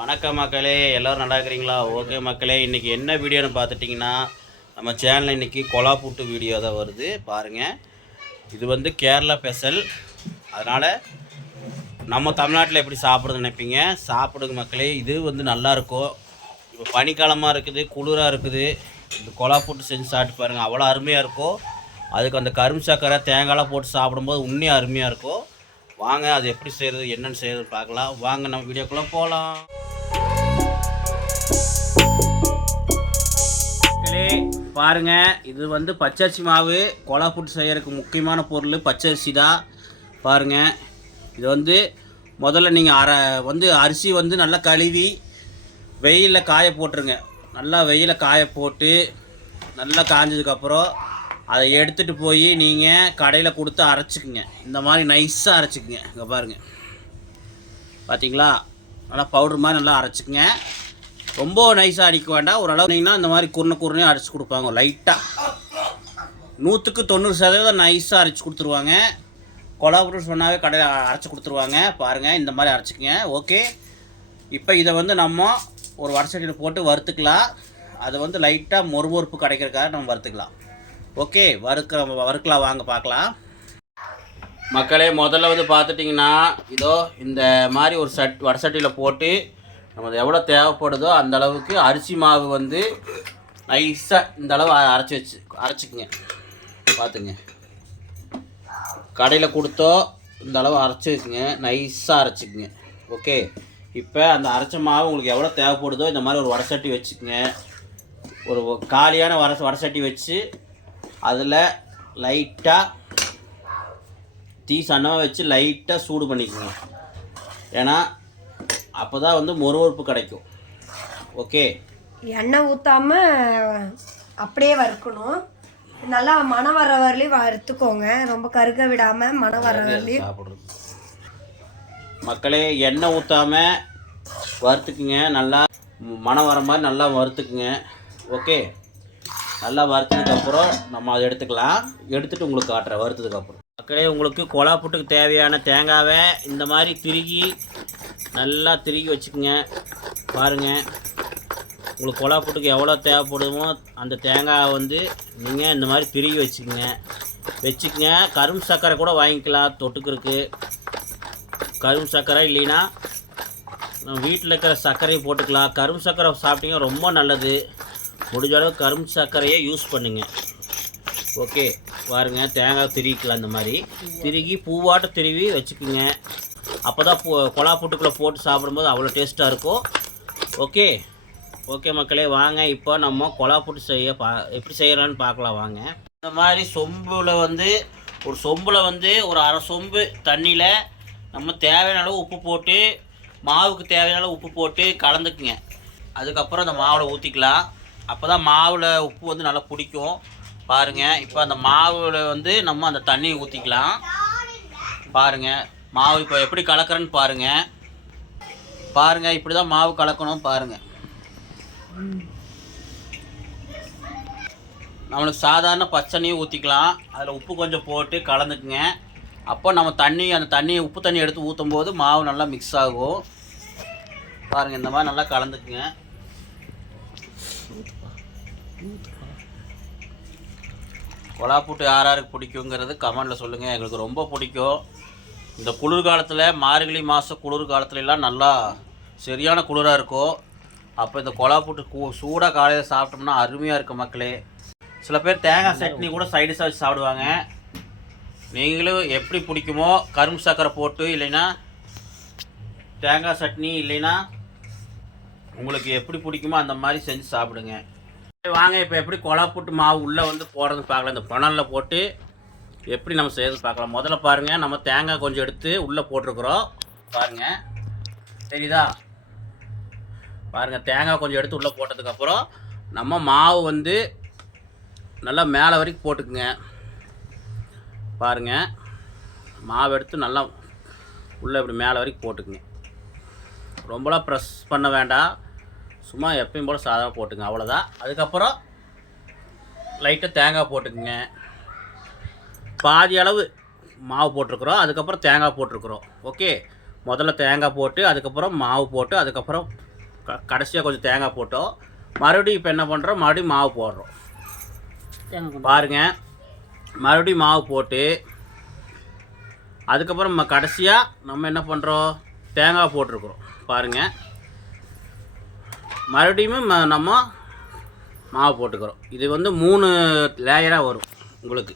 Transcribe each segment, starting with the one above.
வணக்கம் மக்களே, எல்லோரும் நல்லா இருக்கிறீங்களா? ஓகே மக்களே, இன்றைக்கி என்ன வீடியோன்னு பார்த்துட்டிங்கன்னா, நம்ம சேனலில் இன்றைக்கி கொலா புட்டு வீடியோ தான் வருது பாருங்கள். இது வந்து கேரளா ஸ்பெஷல். அதனால் நம்ம தமிழ்நாட்டில் எப்படி சாப்பிட்றது நினைப்பீங்க, சாப்பிடுங்க மக்களே. இது வந்து நல்லாயிருக்கும். இப்போ பனிக்காலமாக இருக்குது, குளிராக இருக்குது. இந்த கொலா புட்டு செஞ்சு சாப்பிட்டு பாருங்கள், அவ்வளோ அருமையாக இருக்கும். அதுக்கு அந்த கரும்பு சக்கரை தேங்காய்லாம் போட்டு சாப்பிடும்போது உண்மையாக அருமையாக இருக்கும். வாங்க, அது எப்படி செய்கிறது என்னென்னு செய்கிறது பார்க்கலாம். வாங்க நம்ம வீடியோக்குள்ளே போகலாம். பாருங்க, இது வந்து பச்சரிசி மாவு. கொலா புட்டு செய்யறதுக்கு முக்கியமான பொருள் பச்சரிசி தான். பாருங்க, இது வந்து முதல்ல நீங்கள் அரிசி வந்து நல்லா கழுவி வெயிலில் காய போட்டுருங்க. நல்லா வெயிலில் காய போட்டு நல்லா காஞ்சதுக்கப்புறம் அதை எடுத்துகிட்டு போய் நீங்கள் கடையில் கொடுத்து அரைச்சிக்குங்க. இந்த மாதிரி நைஸாக அரைச்சிக்குங்க. இங்கே பாருங்கள், பார்த்தீங்களா? நல்லா பவுடர் மாதிரி நல்லா அரைச்சிக்குங்க. ரொம்ப நைஸாக அடிக்க வேண்டாம். ஓரளவுனா இந்த மாதிரி குறுனையும் அரைச்சி கொடுப்பாங்க. லைட்டாக 100% நைஸாக அரைச்சி கொடுத்துருவாங்க. கொலா புட்டு சொன்னாவே கடையில் அரைச்சி கொடுத்துருவாங்க. பாருங்கள், இந்த மாதிரி அரைச்சிக்கங்க. ஓகே, இப்போ இதை வந்து நம்ம ஒரு வடசட்டியில் போட்டு வறுத்துக்கலாம். அதை வந்து லைட்டாக மொறுமொறுப்பு கிடைக்கிறதுக்காக நம்ம வறுத்துக்கலாம். ஓகே, வறுக்கலாம். வாங்க பார்க்கலாம் மக்களே. முதல்ல வந்து பார்த்துட்டிங்கன்னா, இதோ இந்த மாதிரி ஒரு வடசட்டியில் போட்டு நம்ம எவ்வளோ தேவைப்படுதோ அந்த அளவுக்கு அரிசி மாவு வந்து நைஸாக இந்த அளவு அரைச்சிக்குங்க. பார்த்துங்க, கடையில் கொடுத்தோ இந்த அளவு அரைச்சிக்குங்க. நைஸாக அரைச்சிக்குங்க. ஓகே, இப்போ அந்த அரைச்ச மாவு உங்களுக்கு எவ்வளோ தேவைப்படுதோ இந்த மாதிரி ஒரு வடசட்டி வச்சுக்குங்க. ஒரு காலியான வடசட்டி வச்சு அதில் லைட்டாக தீ சன்னமாக வச்சு லைட்டாக சூடு பண்ணிக்கோங்க. ஏன்னா அப்போ தான் வந்து மொறுமொறுப்பு கிடைக்கும். ஓகே, எண்ணெய் ஊற்றாமல் அப்படியே வறுக்கணும். நல்லா மணம் வர வரலையும் வறுத்துக்கோங்க. ரொம்ப கருக விடாமல் மணம் வர வரலையும் சாப்பிட்றது. மக்களே, எண்ணெய் ஊற்றாமல் வறுத்துக்குங்க. நல்லா மணம் வர மாதிரி நல்லா வறுத்துக்குங்க. ஓகே, நல்லா வறுத்ததுக்கப்புறம் நம்ம அதை எடுத்துகிட்டு உங்களுக்கு காட்டுறேன் வறுத்ததுக்கப்புறம். மக்களே, உங்களுக்கு கொலா புட்டுக்கு தேவையான தேங்காவை இந்த மாதிரி நல்லா திருகி வச்சுக்கோங்க. பாருங்கள், உங்களுக்கு கொலா புட்டுக்கு எவ்வளோ தேவைப்படுமோ அந்த தேங்காயை வந்து நீங்கள் இந்த மாதிரி திருகி வச்சுக்கோங்க. கரும்பு சர்க்கரை கூட வாங்கிக்கலாம் தொட்டுக்கிறதுக்கு. கரும்பு சர்க்கரை இல்லைன்னா நம்ம வீட்டில் இருக்கிற சர்க்கரையை போட்டுக்கலாம். கரும்பு சர்க்கரை சாப்பிட்டீங்கன்னா ரொம்ப நல்லது. முடிஞ்ச அளவு கரும்பு சர்க்கரையை யூஸ் பண்ணுங்க. ஓகே, பாருங்கள், தேங்காய் திருவிக்கலாம். இந்த மாதிரி திருகி பூவாட்ட திருவி வச்சுக்கோங்க. அப்போ தான் கொலா புட்டுக்குள்ளே போட்டு சாப்பிடும்போது அவ்வளோ டேஸ்ட்டாக இருக்கும். ஓகே மக்களே, வாங்க இப்போ நம்ம கொலா புட்டு எப்படி செய்யலான்னு பார்க்கலாம். வாங்க, இந்த மாதிரி ஒரு சொம்பில் வந்து ஒரு அரை சொம்பு தண்ணியில் நம்ம தேவையான அளவு உப்பு போட்டு, மாவுக்கு தேவையான அளவு உப்பு போட்டு கலந்துக்குங்க. அதுக்கப்புறம் அந்த மாவில் ஊற்றிக்கலாம். அப்போ தான் மாவில் உப்பு வந்து நல்லா பிடிக்கும். பாருங்கள், இப்போ அந்த மாவில் வந்து நம்ம அந்த தண்ணியை ஊற்றிக்கலாம். பாருங்கள், மாவு இப்போ எப்படி கலக்கிறேன்னு பாருங்கள். இப்படி தான் மாவு கலக்கணும். பாருங்கள், நம்மளுக்கு சாதாரண பச்சையும் ஊற்றிக்கலாம். அதில் உப்பு கொஞ்சம் போட்டு கலந்துக்குங்க. அப்போ நம்ம அந்த உப்பு தண்ணி எடுத்து ஊற்றும் போது மாவு நல்லா மிக்ஸ் ஆகும். பாருங்கள், இந்த மாதிரி நல்லா கலந்துக்குங்க. கொலா புட்டு யாருக்கு பிடிக்குங்கிறது கமெண்டில் சொல்லுங்கள். எங்களுக்கு ரொம்ப பிடிக்கும். இந்த குளிர்காலத்தில், மார்கழி மாதம் குளிர்காலத்துலலாம் நல்லா சரியான குளிராக இருக்கும். அப்போ இந்த கொலா புட்டு சூடாக காலையில் சாப்பிட்டோம்னா அருமையாக இருக்கும் மக்களே. சில பேர் தேங்காய் சட்னி கூட சைடிஷாக வச்சு சாப்பிடுவாங்க. நீங்களும் எப்படி பிடிக்குமோ கரும்பு சர்க்கரை போட்டு, இல்லைன்னா தேங்காய் சட்னி, இல்லைன்னா உங்களுக்கு எப்படி பிடிக்குமோ அந்த மாதிரி செஞ்சு சாப்பிடுங்க. வாங்க, இப்போ எப்படி கொலா புட்டு மாவு உள்ளே வந்து போடுறது பார்க்கலாம். இந்த பணலில் போட்டு எப்படி நம்ம செய்யறது பார்க்கலாம். முதல்ல பாருங்கள், நம்ம தேங்காய் கொஞ்சம் எடுத்து உள்ளே போட்டிருக்குறோம். பாருங்கள், தெரியுதா? பாருங்கள், தேங்காய் கொஞ்சம் எடுத்து உள்ளே போட்டதுக்கப்புறம் நம்ம மாவு வந்து நல்லா மேலே வரைக்கும் போட்டுக்குங்க. பாருங்கள், மாவு எடுத்து நல்லா உள்ளே இப்படி மேலே வரைக்கும் போட்டுக்குங்க. ரொம்பலாம் ப்ரெஸ் பண்ண வேண்டாம், சும்மா எப்பயும் போல் சாதாரண போட்டுங்க, அவ்வளோதான். அதுக்கப்புறம் லைட்டாக தேங்காய் போட்டுக்குங்க. பாதி அளவு மாவு போட்டிருக்குறோம், அதுக்கப்புறம் தேங்காய் போட்டிருக்குறோம். ஓகே, முதல்ல தேங்காய் போட்டு, அதுக்கப்புறம் மாவு போட்டு, அதுக்கப்புறம் கடைசியாக கொஞ்சம் தேங்காய் போட்டோம். மறுபடியும் இப்போ என்ன பண்ணுறோம், மறுபடியும் மாவு போடுறோம். பாருங்கள், மறுபடியும் மாவு போட்டு அதுக்கப்புறம் நம்ம கடைசியாக நம்ம என்ன பண்ணுறோம், தேங்காய் போட்டிருக்குறோம். பாருங்கள், மறுபடியும் நம்ம மாவு போட்டுக்கிறோம். இது வந்து 3 லேயராக வரும் உங்களுக்கு.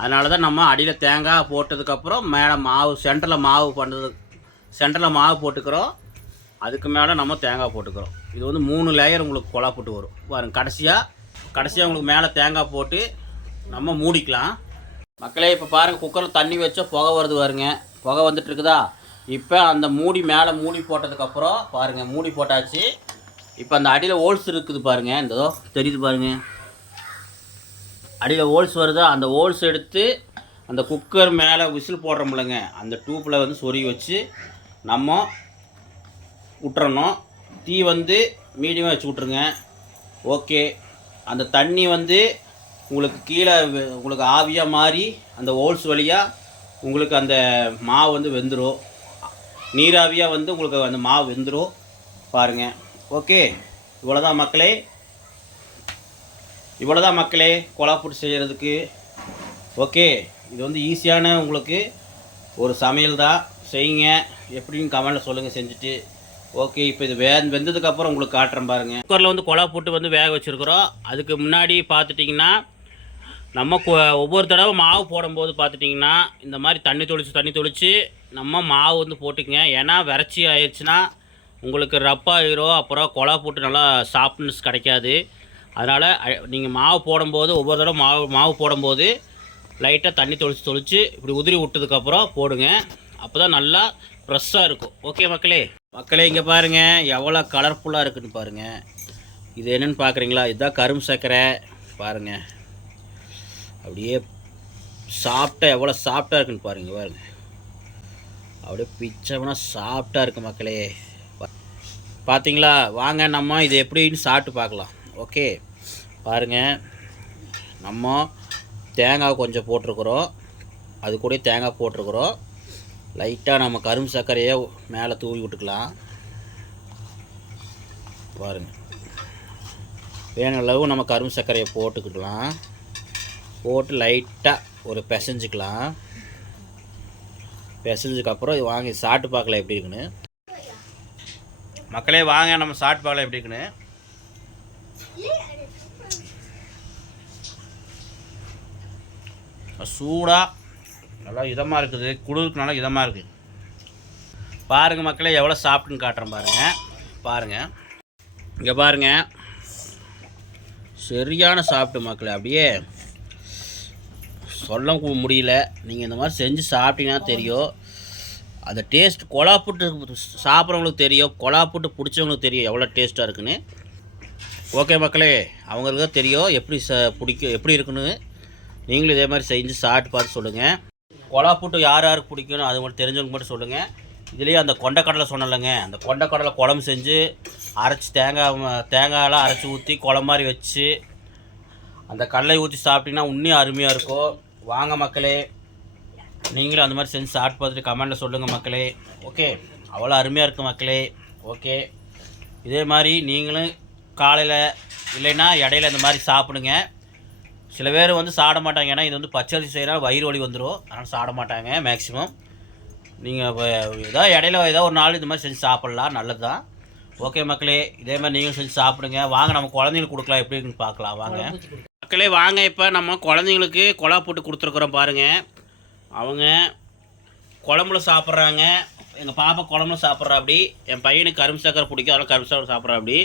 அதனால தான் நம்ம அடியில் தேங்காய் போட்டதுக்கப்புறம் மேலே மாவு சென்டரில் மாவு போட்டுக்கிறோம். அதுக்கு மேலே நம்ம தேங்காய் போட்டுக்கிறோம். இது வந்து 3 லேயர் உங்களுக்கு கொலா போட்டு வரும். பாருங்க, கடைசியாக உங்களுக்கு மேலே தேங்காய் போட்டு நம்ம மூடிக்கலாம். மக்களே, இப்போ பாருங்கள், குக்கரில் தண்ணி வச்சா புகை வருது பாருங்க. புகை வந்துட்டு இருக்குதா? இப்போ அந்த மேலே மூடி போட்டதுக்கப்புறம் பாருங்கள், மூடி போட்டாச்சு. இப்போ அந்த அடியில் ஹோல்ஸ் இருக்குது பாருங்கள், இந்த தெரியுது பாருங்கள், அடியில் ஹோல்ஸ் வருதா? அந்த ஹோல்ஸ் எடுத்து அந்த குக்கர் மேலே விசில் போடுறோம்லங்க, அந்த டூப்பில் வந்து சொருகி வச்சு நம்ம விட்டுறணும். தீ வந்து மீடியமாக வச்சு விட்ருங்க. ஓகே, அந்த தண்ணி வந்து உங்களுக்கு கீழே உங்களுக்கு ஆவியாக மாறி அந்த ஹோல்ஸ் வழியாக உங்களுக்கு அந்த மாவு வந்து வெந்துடும். நீராவியாக வந்து உங்களுக்கு அந்த மாவு வெந்துடும் பாருங்கள். ஓகே, இவ்வளோதான் மக்களே கொலா புட்டு செய்கிறதுக்கு. ஓகே, இது வந்து ஈஸியான உங்களுக்கு ஒரு சமையல் தான். செய்யுங்க, எப்படின்னு கமெண்ட்டில் சொல்லுங்கள் செஞ்சுட்டு. ஓகே, இப்போ இது வெந்ததுக்கப்புறம் உங்களுக்கு காட்டுறேன் பாருங்கள். குக்கரில் வந்து கொலா புட்டு வந்து வேக வச்சுருக்குறோம். அதுக்கு முன்னாடி பார்த்துட்டிங்கன்னா நம்ம ஒவ்வொரு தடவை மாவு போடும்போது பார்த்துட்டிங்கன்னா இந்த மாதிரி தண்ணி தொளித்து நம்ம மாவு வந்து போட்டுக்குங்க. ஏன்னா விரைச்சி ஆயிடுச்சுன்னா உங்களுக்கு ரப்பாயிரும், அப்புறம் கொலா போட்டு நல்லா சாஃப்ட்னஸ் கிடைக்காது. அதனால் நீங்கள் மாவு போடும்போது ஒவ்வொரு தடவை மாவு போடும்போது லைட்டாக தண்ணி தொளித்து இப்படி உதிரி விட்டதுக்கப்புறம் போடுங்க. அப்போ தான் நல்லா ஃப்ரெஷ்ஷாக இருக்கும். ஓகே மக்களே இங்கே பாருங்கள், எவ்வளோ கலர்ஃபுல்லாக இருக்குதுன்னு பாருங்கள். இது என்னென்னு பார்க்குறீங்களா? இதுதான் கரும்பு சர்க்கரை. பாருங்கள், அப்படியே சாஃப்டாக எவ்வளோ சாஃப்டாக இருக்குன்னு பாருங்கள். அப்படியே பிச்சம்னா சாஃப்டாக இருக்குது மக்களே. பார்த்தீங்களா? வாங்க நம்ம இது எப்படின்னு சாப்பிட்டு பார்க்கலாம். ஓகே, பாருங்கள், நம்ம தேங்காய் கொஞ்சம் போட்டிருக்குறோம். அது கூட தேங்காய் போட்டிருக்குறோம். லைட்டாக நம்ம கரும்பு சர்க்கரையை மேலே தூவி விட்டுக்கலாம். பாருங்கள், வேணும் அளவு நம்ம கரும்பு சர்க்கரையை போட்டுக்கிடலாம். போட்டு லைட்டாக ஒரு பிசைஞ்சிக்கலாம். பிசைஞ்சதுக்கப்புறம் இது வாங்கி சாப்பிட்டு பார்க்கலாம் எப்படி இருக்குன்னு. மக்களே வாங்க நம்ம சாப்பிட்டு பார்க்கலாம் எப்படி இருக்குன்னு. சூடாக நல்லா இதமாக இருக்குது, குளிருக்கு நல்லா இதமாக இருக்குது. பாருங்கள் மக்களே, எவ்வளோ சாப்பிட்டுன்னு காட்டுறேன் பாருங்கள். இங்கே பாருங்கள், சரியான சாப்பிட்டு மக்களே. அப்படியே சொல்ல முடியல. நீங்கள் இந்த மாதிரி செஞ்சு சாப்பிட்டீங்கன்னா தெரியும் அந்த டேஸ்ட். கொலா புட்டு சாப்பிட்றவங்களுக்கு தெரியும், கொலா புட்டு பிடிச்சவங்களுக்கு தெரியும் எவ்வளோ டேஸ்ட்டாக இருக்குன்னு. ஓகே மக்களே, அவங்களுக்கு தான் தெரியும் எப்படி பிடிக்கும், எப்படி இருக்குன்னு. நீங்களும் இதே மாதிரி செஞ்சு சாப்பிட்டு பார்த்து சொல்லுங்கள். கொலா புட்டு யாருக்கு பிடிக்கணும் அது மட்டும் தெரிஞ்சவங்க மட்டும் சொல்லுங்கள். இதுலேயே அந்த கொண்டைக்கடலை சொன்னலைங்க, அந்த கொண்டைக்கடலை குழம்பு செஞ்சு அரைச்சி தேங்காயெல்லாம் அரைச்சி ஊற்றி குழம்பு மாதிரி வச்சு அந்த கடலை ஊற்றி சாப்பிட்டிங்கன்னா இன்னும் அருமையாக இருக்கும். வாங்க மக்களே, நீங்களும் அந்த மாதிரி செஞ்சு சாப்பிட்டு பார்த்துட்டு கமெண்டில் சொல்லுங்கள் மக்களே. ஓகே, அவ்வளோ அருமையாக இருக்குது மக்களே. ஓகே, இதே மாதிரி நீங்களும் காலையில் இல்லைன்னா இடையில இந்த மாதிரி சாப்பிடுங்க. சில பேர் வந்து சாப்பிட மாட்டாங்க, ஏன்னா இது வந்து பச்சரிசி செய்கிறனால வயிறு வலி வந்துடும், அதனால் சாப்பிட மாட்டாங்க மேக்ஸிமம். நீங்கள் ஏதோ இடையில ஏதோ ஒரு நாள் இந்த மாதிரி செஞ்சு சாப்பிட்லாம், நல்லது தான். ஓகே மக்களே, இதே மாதிரி நீங்களும் செஞ்சு சாப்பிடுங்க. வாங்க நம்ம குழந்தைங்களுக்கு கொடுக்கலாம், எப்படி இருக்குன்னு பார்க்கலாம் வாங்க மக்களே. வாங்க, இப்போ நம்ம குழந்தைங்களுக்கு கொலா போட்டு கொடுத்துருக்குறோம் பாருங்கள். அவங்க குழம்புல சாப்பிட்றாங்க. எங்கள் பாப்பா குழம்புல சாப்பிட்றா அப்படி, என் பையனுக்கு கரும்பு சக்கரை பிடிக்கும், அதனால் கரும்பு சக்கரை சாப்பிட்றா அப்படி.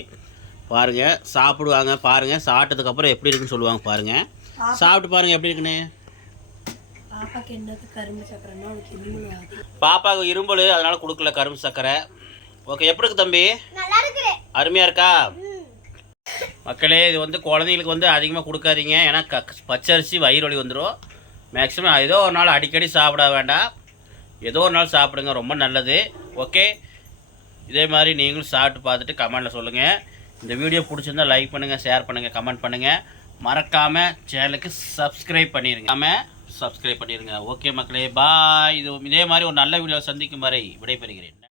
பாருங்கள், சாப்பிடுவாங்க பாருங்கள். சாப்பிட்டதுக்கப்புறம் எப்படி இருக்குன்னு சொல்லுவாங்க பாருங்கள். சாப்பிட்டு பாருங்கள் எப்படி இருக்குன்னு. பாப்பாவுக்கு இரும்பல், அதனால் கொடுக்கல கரும்பு சக்கரை. ஓகே, எப்படி இருக்கு தம்பி? அருமையாக இருக்கா மக்களே? இது வந்து குழந்தைங்களுக்கு வந்து அதிகமாக கொடுக்காதீங்க, ஏன்னா பச்சரிசி வயிறு வலி வந்துடும். மேக்ஸிமம் ஏதோ ஒரு நாள் அடிக்கடி சாப்பிட வேண்டாம், ஏதோ ஒரு நாள் சாப்பிடுங்க, ரொம்ப நல்லது. ஓகே, இதே மாதிரி நீங்களும் சாப்பிட்டு பார்த்துட்டு கமெண்டில் சொல்லுங்கள். இந்த வீடியோ பிடிச்சிருந்தால் லைக் பண்ணுங்கள், ஷேர் பண்ணுங்கள், கமெண்ட் பண்ணுங்கள். மறக்காமல் சேனலுக்கு சப்ஸ்கிரைப் பண்ணிடுங்க. ஓகே மக்களே, பாய். இதே மாதிரி ஒரு நல்ல வீடியோ சந்திக்கும் வரை விடைபெறுகிறேன்.